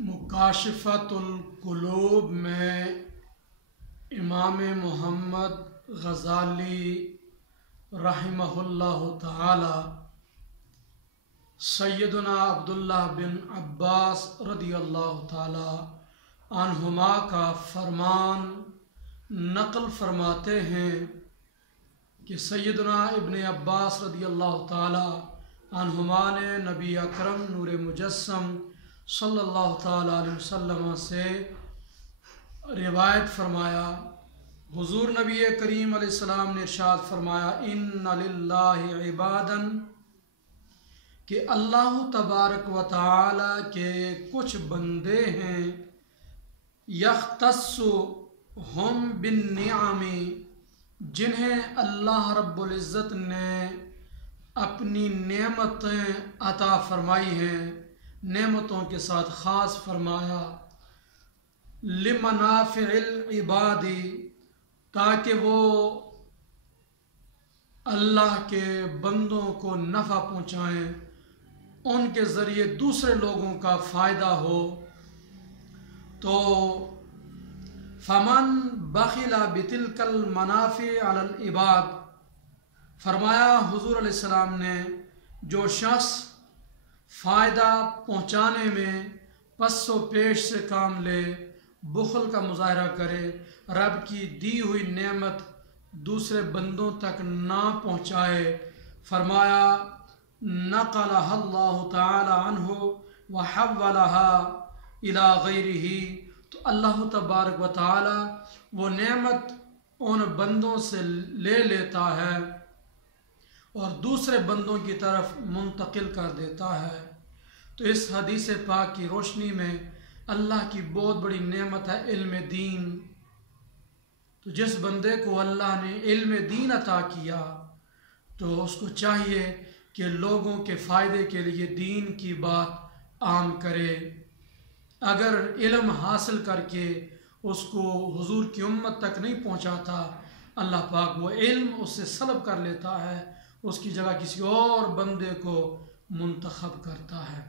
مکاشفۃ القلوب میں امام محمد غزالی رحمہ اللہ تعالی سیدنا عبداللہ بن عباس رضی اللہ تعالی عنہما کا فرمان نقل فرماتے ہیں کہ سیدنا ابن عباس رضی اللہ تعالی عنہما نے نبی اکرم نور مجسم صلی اللہ تعالی علیہ وسلم سے روایت فرمایا، حضور نبی کریم علیہ السلام نے ارشاد فرمایا، ان للہ عبادا، کہ اللہ تبارک و تعالی کے کچھ بندے ہیں، یختص ہم بالنعم، جنہیں اللہ رب العزت نے اپنی نعمتیں عطا فرمائی ہیں، نعمتوں کے ساتھ خاص فرمایا، لمنافع العباد، تاکہ وہ اللہ کے بندوں کو نفع پہنچائیں، ان کے ذریعے دوسرے لوگوں کا فائدہ ہو۔ تو فمن بخل بتلک المنافع علی العباد، فرمایا حضور علیہ السلام نے، جو شخص فائدہ پہنچانے میں پس و پیش سے کام لے، بخل کا مظاہرہ کرے، رب کی دی ہوئی نعمت دوسرے بندوں تک نہ پہنچائے، فرمایا نقلها اللہ تعالی عنہ وحولها الی غیرہ، تو اللہ تبارک و تعالی وہ نعمت ان بندوں سے لے لیتا ہے اور دوسرے بندوں کی طرف منتقل کر دیتا ہے۔ تو اس حدیث پاک کی روشنی میں اللہ کی بہت بڑی نعمت ہے علم دین۔ تو جس بندے کو اللہ نے علم دین عطا کیا تو اس کو چاہیے کہ لوگوں کے فائدے کے لیے دین کی بات عام کرے۔ اگر علم حاصل کر کے اس کو حضور کی امت تک نہیں پہنچاتا، اللہ پاک وہ علم اس سے سلب کر لیتا ہے، اس کی جگہ کسی اور بندے کو منتخب کرتا ہے۔